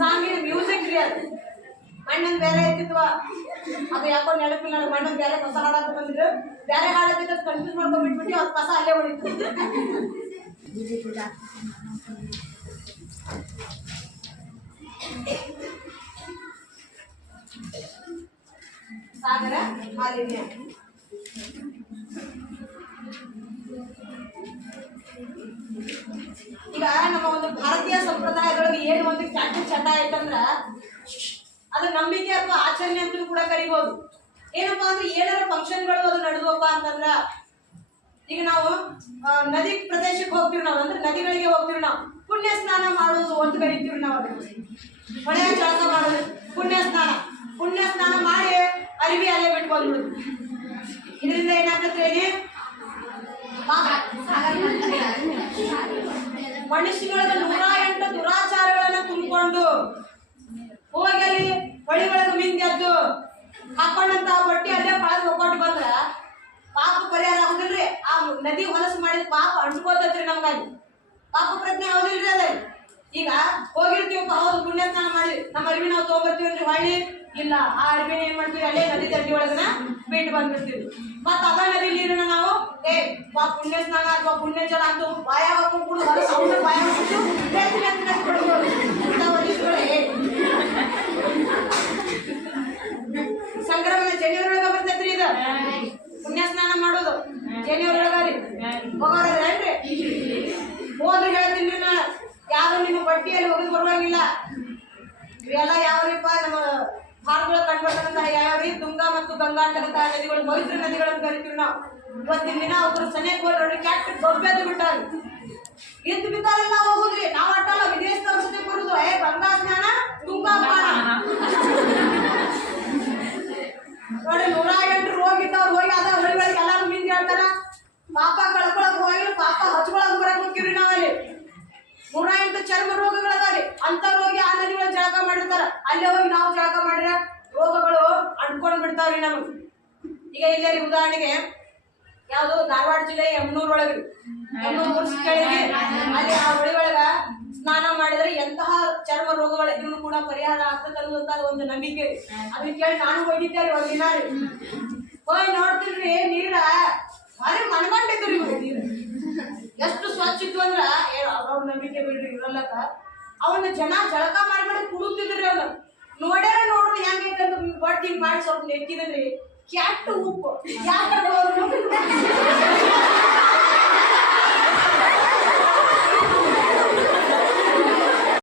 ಸಾಂಗಿನ music ರೀ ಅದು. ಮಣ್ಣೊಂದು ಬೇರೆ ಐತಿತ್ವ, ಅದು ಯಾಕೋ ನೆನಪಿಲ್ಲ ನನಗೆ. ಮಣ್ಣೊಂದು ಬೇರೆ ಹೊಸ ಹಾಡಕ್ಕೆ ಬಂದಿದ್ರು, ಬೇರೆ ಹಾಡತ್ತಿದ್ದ ಕನ್ಫ್ಯೂಸ್ ಮಾಡ್ಕೊಂಡ್ಬಿಟ್ಬಿಟ್ಟು ಅವ್ರ ಕಸ ಅಲ್ಲೇ ಉಳಿತು. ಸಾಗರ ಮಾಲಿನ್ಯ. ಈಗ ನಮ್ಮ ಒಂದು ಭಾರತೀಯ ಸಂಪ್ರದಾಯದೊಳಗೆ ಏನು ಒಂದು ಚಾಟಿ ಚಟ ಐತಂದ್ರ ಅದು ನಂಬಿಕೆ ಅಥವಾ ಆಚರಣೆ ಅಂತೂ ಕೂಡ ಕರಿಬಹುದು. ಏನಪ್ಪಾ ಅಂದ್ರೆ ಏನಾರ ಫಂಕ್ಷನ್ಗಳು ಅದು ನಡೆದವಪ್ಪ ಅಂತಂದ್ರ, ಈಗ ನಾವು ನದಿ ಪ್ರದೇಶಕ್ಕೆ ಹೋಗ್ತೀವಿ, ನಾವು ಅಂದ್ರೆ ನದಿಗಳಿಗೆ ಹೋಗ್ತೀವಿ, ನಾವು ಪುಣ್ಯ ಸ್ನಾನ ಮಾಡೋದು ಅಂತ ಕರಿತೀವಿ ನಾವು. ಅದಕ್ಕೆ ಹೊಳೆಯ ಜಳಕ ಮಾಡೋದು ಪುಣ್ಯ ಸ್ನಾನ. ಪುಣ್ಯ ಸ್ನಾನ ಮಾಡಿ ಅರಿವಿ ಅಲ್ಲೇ ಬಿಟ್ಟು ಬಂದ್ಬಿಡುದು. ಇದರಿಂದ ಏನಾಗ್ತದೆ ಹೇಳಿ, ಮನುಷ್ಯನೊಳಗೆ 108 ದುರಾಚಾರಗಳನ್ನ ತುಂಬಿಕೊಂಡು ಹೋಗಿ ಅಲ್ಲಿ ಹೊಳಿ ಒಳಗೆ ಮಿಂಗೆದ್ದು ಹಾಕೊಂಡಂತ ಬಟ್ಟೆ ಅಲ್ಲೇ ಬಳಗ ಹೋಗ್ಕೊಂಡು ಬಂದ್ರ ಪಾಪ ಪರಿಹಾರ ಆಗುದಿಲ್ರಿ. ಆ ನದಿ ಹೊಲಸು ಮಾಡಿದ ಪಾಪ ಅಂಟ್ಕೋತೈತ್ರಿ ನಮ್ಗಾಗಿ. ಪಾಪ ಪ್ರಜ್ಞೆ ಹೌದಿಲ್ರಿ ಅದ. ಈಗ ಹೋಗಿರ್ತೀವಪ್ಪ, ಹೌದು ಪುಣ್ಯ ಸ್ನಾನ ಮಾಡಿ ನಮ್ಮ ಅರಿವಿ ನಾವು ತಗೊಂಡ್ಬರ್ತೀವನ್ರಿ, ಹೊಳ್ಳಿ ಇಲ್ಲ ಆ ಅರಿವಿನ ಏನ್ ಮಾಡ್ತೀವಿ ಅಲ್ಲೇ ನದಿ ದಂಡಿ ಒಳಗನ ಬಿಟ್ಟು ಬಂದ್ಬಿಡ್ತೀವಿ. ಮತ್ತ ಅದ ನದಿ ನೀರನ್ನ ನಾವು ಪುಣ್ಯ ಸ್ನಾನ ಅಥವಾ ಪುಣ್ಯ ಜಲ ಅಂತ ಬಾಯ ಹಾಕೊಂಡು ಕೂಡ ಸೌಂಡ್ ಬಾಯ ಹಾಕೊಂಡು ಸಂಕ್ರಮಣ ಜನಿಯವ್ರೊಳಗ ಬರ್ತೈತ್ರಿ. ಇದು ಪುಣ್ಯ ಸ್ನಾನ ಮಾಡೋದು ಜನಿಯವ್ರೊಳಗಾರಿ ಹೋಗೋರೇನ್ರಿ. ಹೋದ್ರೆ ಹೇಳ್ತೀನಿ ನಾ, ಯಾರು ನಿಮ್ಮ ಬಟ್ಟಿಯಲ್ಲಿ ಹೋಗಿ ಬರುವಾಗಿಲ್ಲ. ಇವೆಲ್ಲ ಯಾವ್ರಿಪ್ಪ ನಮ್ಮ ಭಾರತದೊಳಗೆ ಕಂಡುಬರ್ತಕ್ಕಂತಹ ಯಾವ್ರಿ ತುಂಗಾ ಮತ್ತು ಗಂಗಾ ಅಂತಕ್ಕಂತಹ ನದಿಗಳು, ಪವಿತ್ರ ನದಿಗಳನ್ನು ಕರಿತೀವಿ ನಾವು. ಇವತ್ತಿನ ದಿನ ಅವ್ರ ಸನೇಕ್ ನೋಡಿ ಕ್ಯಾಟ್ ಗೊಬ್ಬೆದ್ದು ಬಿಟ್ಟಾರ. ಎದ್ದು ಬಿದ್ದಾರೆಲ್ಲ ಹೋಗುದ್ರಿ. ನಾವ್ ಅಟ್ಟಲ್ಲ, ವಿದೇಶದವ್ರ ಜೊತೆ ಬರುದು ಗಂಗಾ ಸ್ನಾನ ತುಂಗಾ ಪಾನ ನೋಡಿ. 108 ರೋಗ ಇದ್ದವ್ರು ಹೋಗಿ ಅದ ಹೊಳಿಗಳಿಗೆ ಎಲ್ಲಾರು ಮಿಂದಿ ಹೇಳ್ತಾರ. ಪಾಪ ಕಳ್ಕೊಳಕ್ ಹೋಗಿಲ್ಲ, ಪಾಪ ಹಚ್ಕೊಳಕ್ ಬರಕ್ ಹೋಗ್ತೀವ್ರಿ ನಾವಲ್ಲಿ. 108 ಚರ್ಮ ರೋಗಗಳದಾವ್ರಿ. ಅಂತ ರೋಗಿ ಆ ನದಿಗಳ ಜಳಕ ಮಾಡಿರ್ತಾರ, ಅಲ್ಲೇ ಹೋಗಿ ನಾವು ಜಳಕ ಮಾಡಿರ ರೋಗಗಳು ಅಂಟ್ಕೊಂಡ್ ಬಿಡ್ತಾವ್ರಿ ನಮಗ್. ಈಗ ಇಲ್ಲೇ ರೀ ಉದಾಹರಣೆಗೆ ಯಾವ್ದು ಧಾರವಾಡ ಜಿಲ್ಲೆ ಯಮನೂರ್ ಒಳಗ್ರಿ, ಯಮನೂರ್ ಮುನ್ಸಿಪಾಲಿಟಿ ಅಲ್ಲಿ ಆ ಹೊಳಿ ಒಳಗ ಸ್ನಾನ ಮಾಡಿದ್ರೆ ಎಂತಹ ಚರ್ಮ ರೋಗಗಳಿದ್ರು ಕೂಡ ಪರಿಹಾರ ಆಗ್ತದೆ ಅನ್ನುವಂತ ಒಂದು ನಂಬಿಕೆ. ಅದನ್ನ ಕೇಳಿ ನಾನು ಹೋಗಿದ್ದೆ ರೀ ಒಂದಿನ ರೀ. ಹೋಗಿ ನೋಡ್ತಿದ್ರಿ ನೀರ ಭಾರಿ ಮನಗಂಡಿದ್ರಿ. ನೀರು ಎಷ್ಟು ಸ್ವಚ್ಛ ಇತ್ತು ಅಂದ್ರ ಅವ್ರ ನಂಬಿಕೆ ಬಿಡ್ರಿ ಇರಲ್ಲಕ. ಅವನ್ನ ಜನ ಜಳಕ ಮಾಡಿ ಕುಡುತ್ತಿದ್ರಿ. ಅವ್ನ ನೋಡ್ಯಾರ ನೋಡ್ರಿ ಹೆಂಗೈತೆ ಅಂತ ಬಟ್ ಹಿಂಗ್ ಮಾಡಿ ಸ್ವಲ್ಪ ನೆಕ್ಕಿದ್ರಿ. ಕ್ಯಾಟ್ ಉಪ್ಪು ಯಾಕೆ